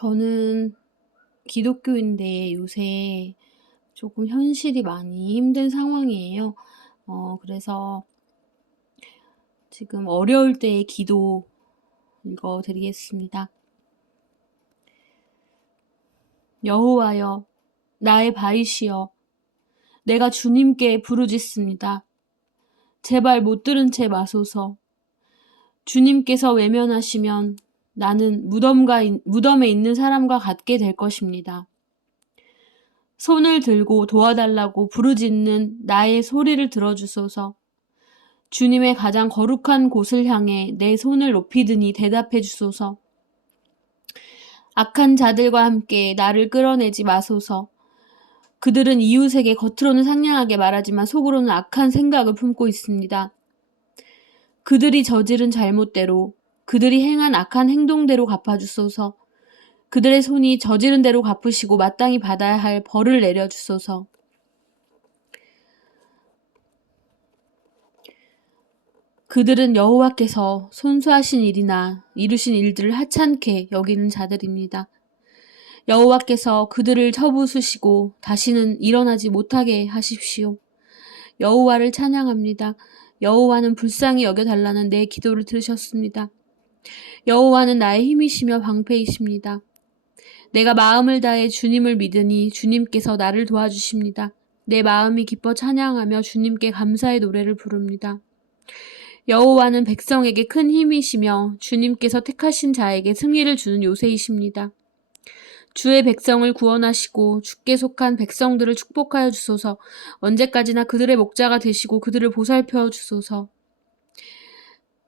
저는 기독교인데 요새 조금 현실이 많이 힘든 상황이에요. 어, 그래서 지금 어려울 때의 기도 읽어 드리겠습니다. 여호와여, 나의 바위시여, 내가 주님께 부르짖습니다. 제발 못 들은 채 마소서. 주님께서 외면하시면 나는 무덤과, 무덤에 있는 사람과 같게 될 것입니다. 손을 들고 도와달라고 부르짖는 나의 소리를 들어주소서. 주님의 가장 거룩한 곳을 향해 내 손을 높이 드니 대답해 주소서. 악한 자들과 함께 나를 끌어내지 마소서. 그들은 이웃에게 겉으로는 상냥하게 말하지만 속으로는 악한 생각을 품고 있습니다. 그들이 저지른 잘못대로, 그들이 행한 악한 행동대로 갚아주소서. 그들의 손이 저지른 대로 갚으시고 마땅히 받아야 할 벌을 내려주소서. 그들은 여호와께서 손수하신 일이나 이루신 일들을 하찮게 여기는 자들입니다. 여호와께서 그들을 쳐부수시고 다시는 일어나지 못하게 하십시오. 여호와를 찬양합니다. 여호와는 불쌍히 여겨달라는 내 기도를 들으셨습니다. 여호와는 나의 힘이시며 방패이십니다. 내가 마음을 다해 주님을 믿으니 주님께서 나를 도와주십니다. 내 마음이 기뻐 찬양하며 주님께 감사의 노래를 부릅니다. 여호와는 백성에게 큰 힘이시며 주님께서 택하신 자에게 승리를 주는 요새이십니다. 주의 백성을 구원하시고 주께 속한 백성들을 축복하여 주소서 언제까지나 그들의 목자가 되시고 그들을 보살펴 주소서